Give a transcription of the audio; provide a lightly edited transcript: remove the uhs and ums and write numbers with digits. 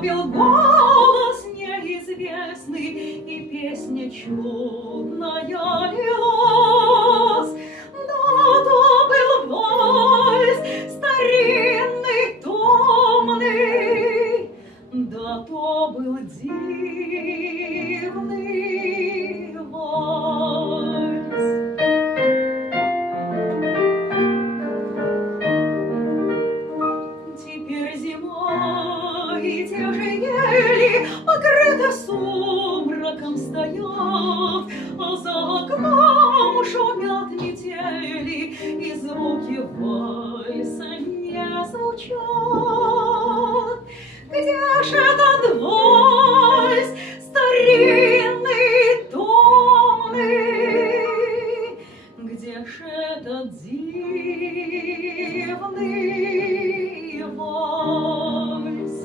пел голос неизвестный, и песня чудная лилась. Да, то был вальс старинный, томный, да, то был дивный вальс. Теперь зима, и те же ели, покрыты сумраком стоят, а за окном шумят метели, и звуки вальса не звучат. Где ж этот вальс старинный, томный? Где ж этот дивный вальс?